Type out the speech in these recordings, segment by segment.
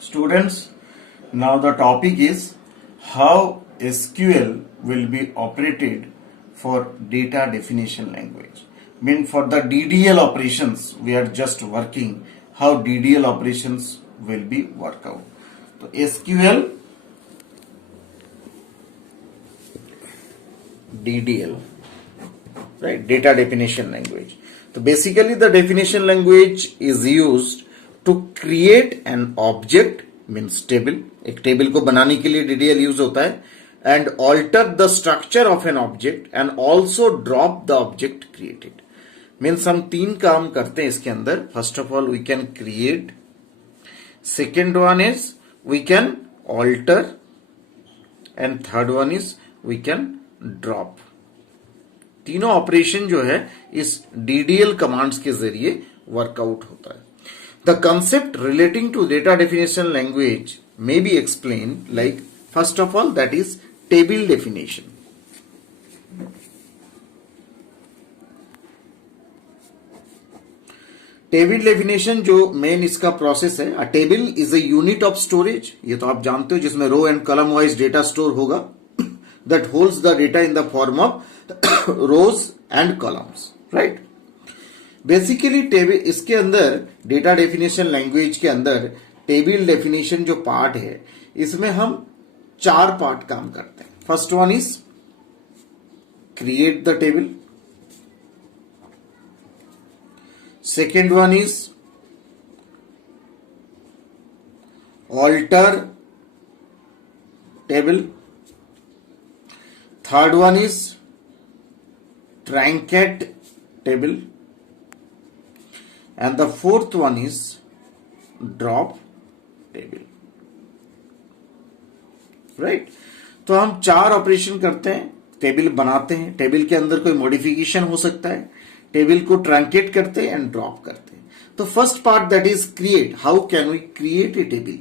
Students, now the topic is how SQL will be operated for data definition language. Mean for the DDL operations, we are just working how DDL operations will be work out. So SQL DDL, right? Data definition language. So basically the definition language is used to create an object means table. एक table को बनाने के लिए DDL use होता है and alter the structure of an object and also drop the object created. Means हम तीन काम करते हैं इसके अंदर. First of all we can create, second one is we can alter and third one is we can drop. तीनों operation जो है इस DDL कमांड्स के जरिए वर्कआउट होता है. The concept relating to data definition language may be explained like first of all that is table definition. Table definition जो main इसका प्रोसेस है, a table is a unit of storage, ये तो आप जानते हो, जिसमें row and column wise data store होगा, that holds the data in the form of rows and columns, right. Basically table, इसके अंदर डेटा डेफिनेशन लैंग्वेज के अंदर टेबल डेफिनेशन जो पार्ट है इसमें हम चार पार्ट काम करते हैं. First one is create the table, second one is alter table, third one is truncate table, and the fourth one is drop table, right. तो हम चार ऑपरेशन करते हैं. टेबल बनाते हैं, टेबल के अंदर कोई मॉडिफिकेशन हो सकता है, टेबल को ट्रंकेट करते हैं एंड ड्रॉप करते हैं. तो first part that is create. How can we create a table.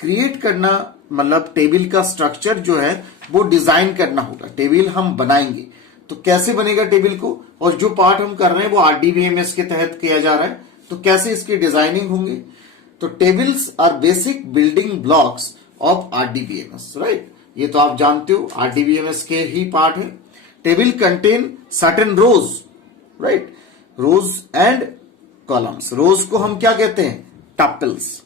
Create करना मतलब टेबल का स्ट्रक्चर जो है वो डिजाइन करना होगा. टेबल हम बनाएंगे तो कैसे बनेगा टेबल को, और जो पार्ट हम कर रहे हैं वो RDBMS के तहत किया जा रहा है, तो कैसे इसकी डिजाइनिंग होंगे. तो tables are basic building blocks of RDBMS, right. ये तो आप जानते हो RDBMS के ही पार्ट है. Table contain certain rows, right, rows and columns. Rows को हम क्या कहते हैं, टपल्स.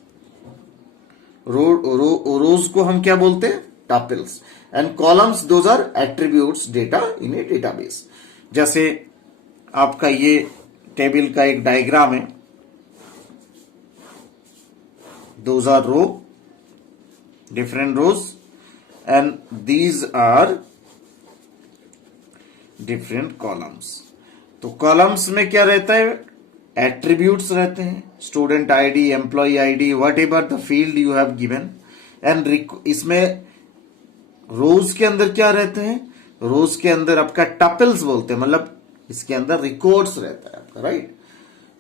रोज को हम क्या बोलते हैं, tuples. And columns those are attributes data in a database. जैसे आपका ये टेबल का एक डायग्राम है, those are row, different rows and these are different columns. तो कॉलम्स में क्या रहता है, एट्रीब्यूट्स रहते हैं, student ID, employee ID, whatever the field you have given. And इसमें रोज के अंदर क्या रहते हैं, रोज के अंदर आपका टपल्स बोलते हैं, मतलब इसके अंदर रिकॉर्ड्स रहता है आपका, राइट.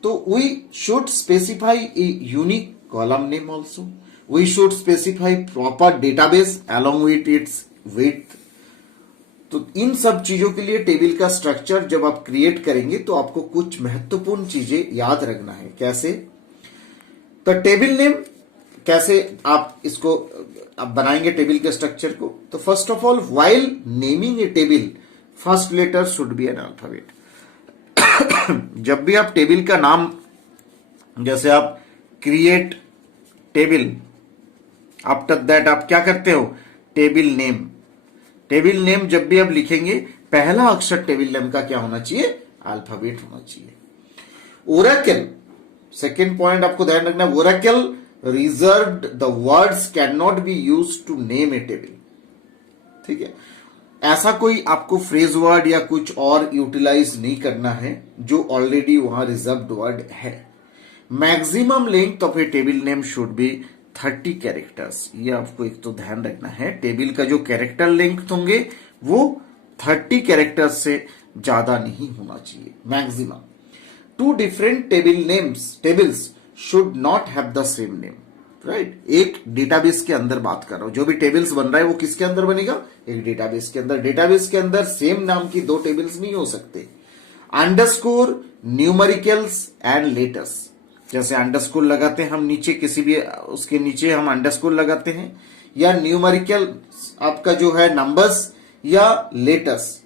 तो we should specify a unique column name also. We should specify proper database along with its width. तो इन सब चीजों के लिए टेबल का स्ट्रक्चर जब आप क्रिएट करेंगे तो आपको कुछ महत्वपूर्ण चीजें याद रखना है. कैसे, तो टेबल नेम कैसे आप इसको आप बनाएंगे टेबल के स्ट्रक्चर को. तो first of all while naming a table first letter should be an alphabet. जब भी आप टेबल का नाम, जैसे आप क्रिएट टेबल, आफ्टर दैट आप क्या करते हो, टेबल नेम. टेबल नेम जब भी आप लिखेंगे पहला अक्षर टेबल नेम का क्या होना चाहिए, अल्फाबेट होना चाहिए. ओरेकल, सेकेंड पॉइंट आपको ध्यान रखना है, Oracle reserved the words can not be used to name a table. ठीक है, ऐसा कोई आपको फ्रेज वर्ड या कुछ और यूटिलाइज नहीं करना है जो ऑलरेडी वहां रिजर्व्ड वर्ड है. Maximum length of A table name should be 30 characters. ये आपको एक तो ध्यान रखना है, टेबल का जो कैरेक्टर लेंथ होंगे वो 30 कैरेक्टर्स से ज्यादा नहीं होना चाहिए maximum. Two different tables should not have the same name, right. एक डेटाबेस के अंदर बात कर रहा हूं, जो भी टेबल्स बन रहा है वो किसके अंदर बनेगा, एक डेटाबेस के अंदर. डेटाबेस के अंदर सेम नाम की दो टेबल्स नहीं हो सकते. Underscore, numericals and letters. जैसे अंडरस्कोर लगाते हैं हम नीचे, किसी भी उसके नीचे हम अंडरस्कोर लगाते हैं, या न्यूमेरिकल आपका जो है नंबर्स या लेटर्स,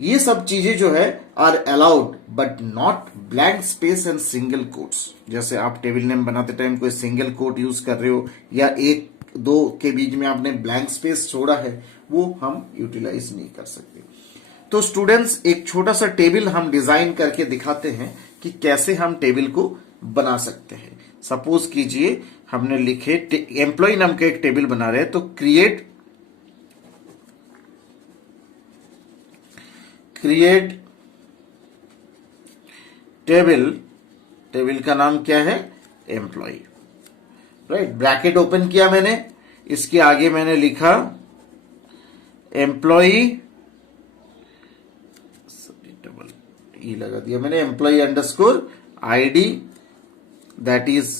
ये सब चीजें जो है are allowed but not blank space and single quotes. जैसे आप टेबल नेम बनाते टाइम कोई सिंगल कोट यूज कर रहे हो या एक दो के बीच में आपने ब्लैंक स्पेस छोड़ा है, वो हम यूटिलाइज नहीं कर सकते। तो स्टूडेंट्स, एक छोटा सा टेबल हम डिजाइन करके दिखाते हैं कि कैसे हम टेबल को बना सकते हैं। सपोज कीजिए हमने लिखे एम्प्लॉय नाम का एक टेबल बना रहे हैं, तो क्रिएट टेबल का नाम क्या है, एम्प्लॉय, राइट। ब्रैकेट ओपन किया मैंने, इसके आगे मैंने लिखा एम्प्लॉय, डबल ई लगा दिया मैंने, employee underscore ID, that is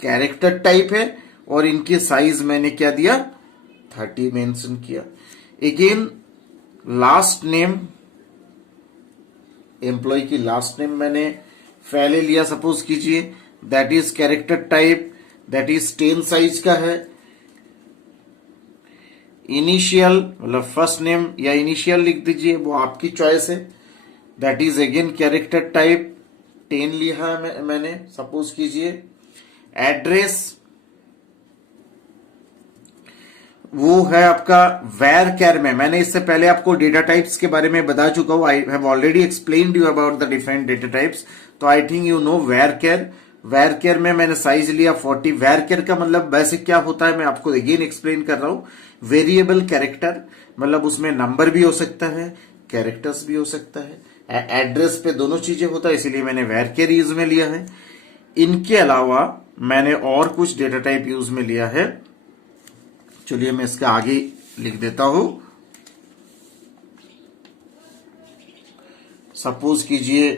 character type है, और इनकी साइज मैंने क्या दिया, 30 मेंशन किया। अगेन लास्ट नेम, एम्प्लॉय की लास्ट नेम मैंने पहले लिया, सपोज कीजिए, that is character type, that is 10 size का है। इनिशियल मतलब फर्स्ट नेम या इनिशियल लिख दीजिए, वो आपकी चॉइस है। That is again character type, 10 लिया है मैंने, सपोज कीजिए। एड्रेस वो है आपका वेर कैर में, मैंने इससे पहले आपको डेटा टाइप्स के बारे में बता चुका हूं, I have already explained you about the different data types, तो I think you know varchar. Varchar में मैंने साइज लिया 40। वेर केयर का मतलब बेसिक क्या होता है, मैं आपको अगेन एक्सप्लेन कर रहा हूं। वेरिएबल कैरेक्टर, मतलब उसमें नंबर भी हो सकता है, कैरेक्टर्स भी हो सकता है, एड्रेस पे दोनों चीजें होता है, इसीलिए मैंने वेर केयर यूज में लिया है। इनके अलावा मैंने और कुछ डेटा टाइप यूज में लिया है, चलिए मैं इसका आगे लिख देता हूं। सपोज कीजिए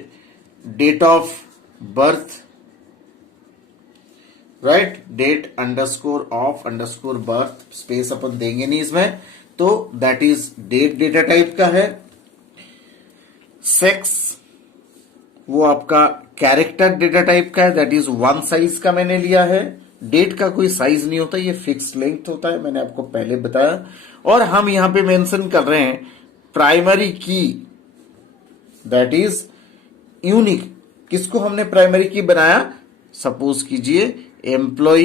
date of birth, right, date underscore of underscore birth, space अपन देंगे नहीं इसमें, तो that is date data type का है। सेक्स वो आपका कैरेक्टर डेटा टाइप का है, दैट इज 1 साइज का मैंने लिया है। डेट का कोई साइज नहीं होता, ये फिक्स लेंथ होता है, मैंने आपको पहले बताया। और हम यहां पे मेंशन कर रहे हैं प्राइमरी की, दैट इज यूनिक। किसको हमने प्राइमरी की बनाया, सपोज कीजिए एम्प्लॉय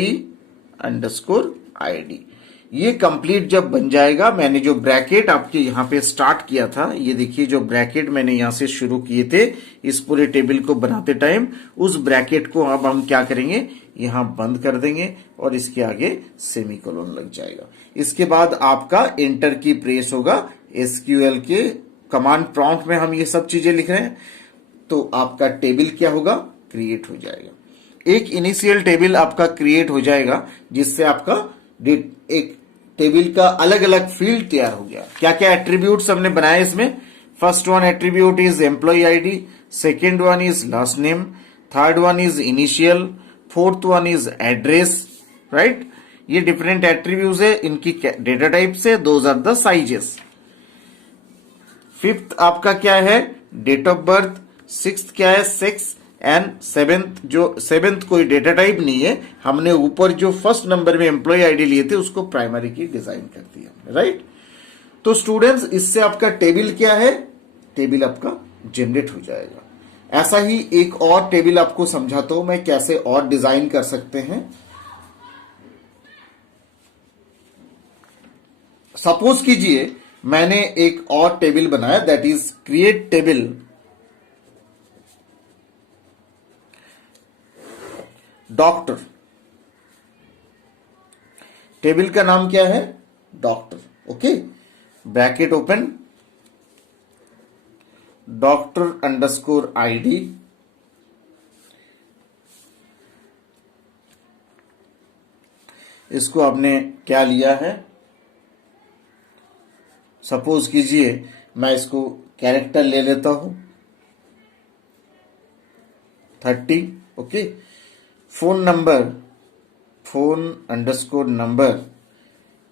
अंडरस्कोर आईडी। ये कंप्लीट जब बन जाएगा, मैंने जो ब्रैकेट आपके यहां पे स्टार्ट किया था, ये देखिए जो ब्रैकेट मैंने यहां से शुरू किए थे इस पूरे टेबल को बनाते टाइम, उस ब्रैकेट को अब हम क्या करेंगे, यहां बंद कर देंगे और इसके आगे सेमीकोलन लग जाएगा। इसके बाद आपका एंटर की प्रेस होगा, एसक्यूएल के कमांड प्रॉम्प्ट में हम ये सब चीजें लिख रहे हैं, तो आपका टेबल क्या होगा, क्रिएट हो जाएगा। एक इनिशियल टेबल आपका क्रिएट हो जाएगा, जिससे आपका एक टेबल का अलग अलग फील्ड तैयार हो गया। क्या क्या एट्रीब्यूट्स हमने बनाए इसमें, first one attribute is employee ID, second one is last name, third one is initial, fourth one is address, right. ये डिफरेंट एट्रीब्यूट्स है, इनकी डेटा टाइप से, those are the sizes. Fifth आपका क्या है, डेट ऑफ बर्थ। सिक्स्थ क्या है, sex. And seventh, जो सेवेंथ कोई डेटा टाइप नहीं है, हमने ऊपर जो फर्स्ट नंबर में एम्प्लॉय आईडी लिए थे उसको प्राइमरी की डिजाइन कर दिया, राइट। तो स्टूडेंट्स, इससे आपका टेबल क्या है, टेबल आपका जनरेट हो जाएगा। ऐसा ही एक और टेबल आपको समझाता हूं मैं कैसे और डिजाइन कर सकते हैं। सपोज कीजिए मैंने एक और टेबल बनाया, that is create table doctor. Table का नाम क्या है, doctor, okay. Bracket open, doctor underscore ID, इसको आपने क्या लिया है, सपोज कीजिए मैं इसको कैरेक्टर ले लेता हूं 30, okay. Phone number, phone underscore number,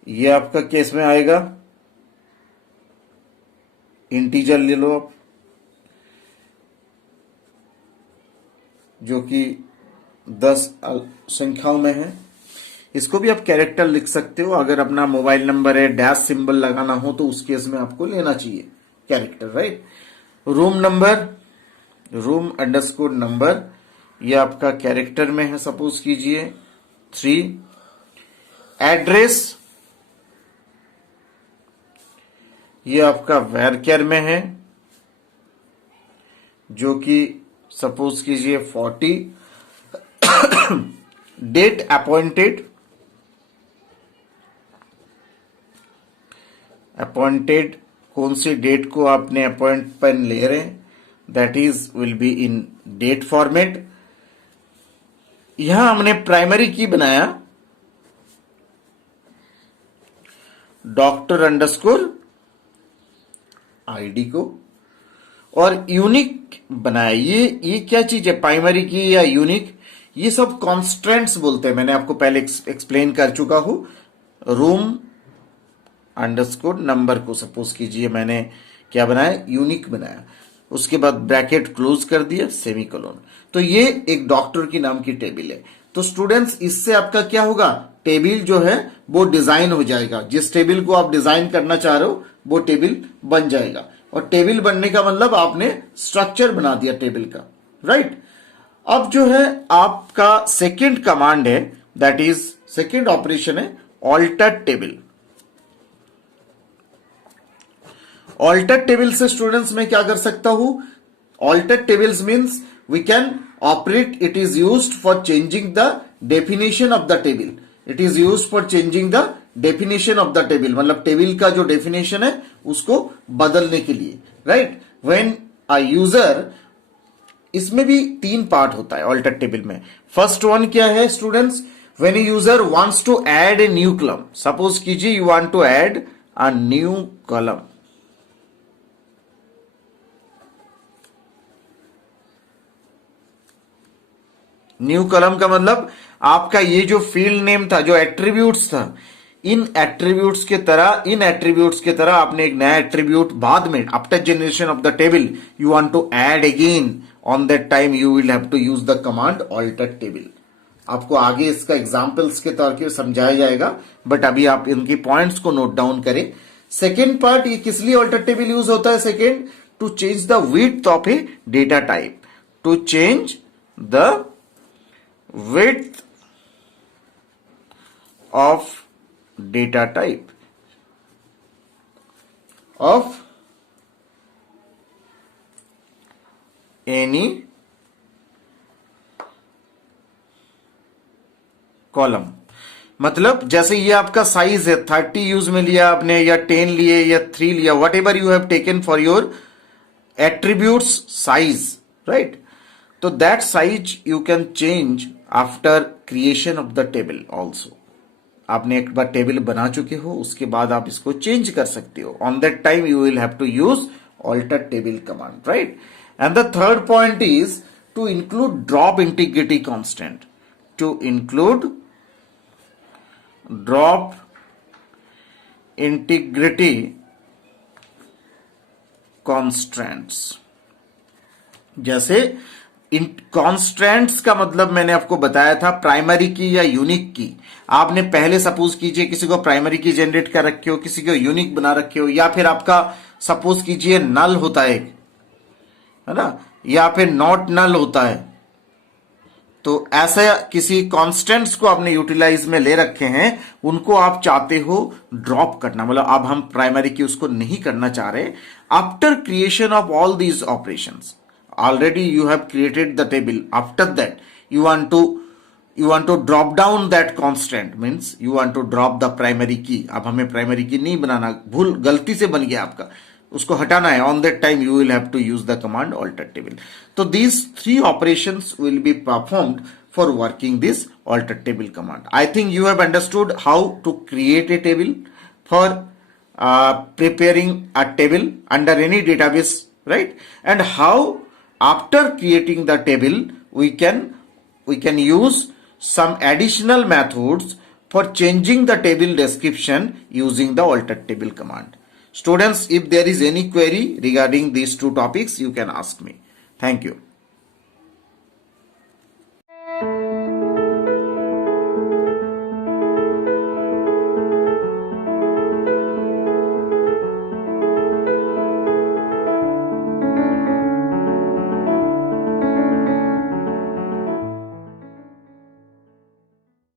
ये आपका केस में आएगा, इंटीजर ले लो आप, जो कि 10 संख्याओं में है। इसको भी आप कैरेक्टर लिख सकते हो। अगर अपना मोबाइल नंबर है, डैश सिंबल लगाना हो तो उस केस में आपको लेना चाहिए character, right. Room number, room underscore number, ये आपका कैरेक्टर में है, सपोज कीजिए 3। एड्रेस, ये आपका वेरकेर में है, जो कि सपोज कीजिए 40। डेट अपॉइंटेड, अपॉइंटेड कौन सी डेट को आपने अपॉइंटमेंट ले रहे हैं, that is will be in date format. यहां हमने प्राइमरी की बनाया डॉक्टर अंडरस्कोर आईडी को, और यूनिक बनाया ये क्या चीज है, प्राइमरी की या यूनिक, ये सब कॉन्स्टेंट्स बोलते हैं। मैंने आपको पहले एक्सप्लेन कर चुका हूं। रूम अंडरस्कोर नंबर को सपोज कीजिए मैंने क्या बनाया, यूनिक बनाया, उसके बाद ब्रैकेट क्लोज कर दिया, सेमीकोलन। तो ये एक डॉक्टर की नाम की टेबल है। तो स्टूडेंट्स, इससे आपका क्या होगा, टेबल जो है वो डिजाइन हो जाएगा। जिस टेबल को आप डिजाइन करना चाह रहे हो वो टेबल बन जाएगा। और टेबल बनने का मतलब आपने स्ट्रक्चर बना दिया टेबल का, राइट। अब जो है आपका सेकंड कमांड है, दैट इज सेकंड ऑपरेशन है ऑल्टर टेबल। ऑल्टर टेबल से स्टूडेंट्स मैं क्या कर सकता हूं, alter tables means we can operate, it is used for changing the definition of the table. It is used for changing the definition of the table, मतलब table का जो definition है उसको बदलने के लिए, राइट। व्हेन अ यूजर, इसमें भी 3 पार्ट होता है ऑल्टर टेबल में। फर्स्ट वन क्या है students, when a user wants to add a new column, suppose कीजिए you want to add a new column. New column का मतलब आपका ये जो फील्ड नेम था, जो एट्रीब्यूट्स था, इन एट्रीब्यूट्स के तरह आपने एक नया एट्रीब्यूट बाद में, after generation of the table you want to add again, on that time you will have to use the command alter table. आपको आगे इसका एग्जाम्पल्स के तौर पर समझाया जाएगा, बट अभी आप इनकी पॉइंट्स को नोट डाउन करें। सेकेंड पार्ट, ये किस लिए ऑल्टर टेबल यूज होता है, second, to change the width of a data type, to change the width of data type of any column. मतलब जैसे ये आपका साइज है, 30 यूज में लिया आपने, या 10 लिए, या 3 लिया, whatever you have taken for your attributes size, right. तो that size you can change after creation of the table also. आपने एक बार टेबल बना चुके हो, उसके बाद आप इसको चेंज कर सकते हो। On that time you will have to use alter table command, right. And the third point is to include drop integrity constant, to include drop integrity constants. जैसे कॉन्स्टेंट्स का मतलब मैंने आपको बताया था प्राइमरी की या यूनिक की। आपने पहले सपोज कीजिए किसी को प्राइमरी की जनरेट कर रखे हो, किसी को यूनिक बना रखे हो, या फिर आपका सपोज कीजिए नल होता है ना, या फिर नॉट नल होता है। तो ऐसे किसी कॉन्स्टेंट्स को आपने यूटिलाइज में ले रखे हैं, उनको आप चाहते हो ड्रॉप करना, मतलब अब हम प्राइमरी की उसको नहीं करना चाह रहे। After creation of all these operations, already you have created the table, after that you want to drop down that constant, means you want to drop the primary key। अब हमें प्राइमरी की नहीं बनाना, भूल गलती से बन गया आपका, उसको हटाना है। on that time you will have to use the command alter table। तो these 3 operations will be performed for working this alter table command। I think you have understood how to create a table for preparing a table under any database, right? And how after creating the table we can use some additional methods for changing the table description using the alter table command। Students, if there is any query regarding these 2 topics, you can ask me. Thank you.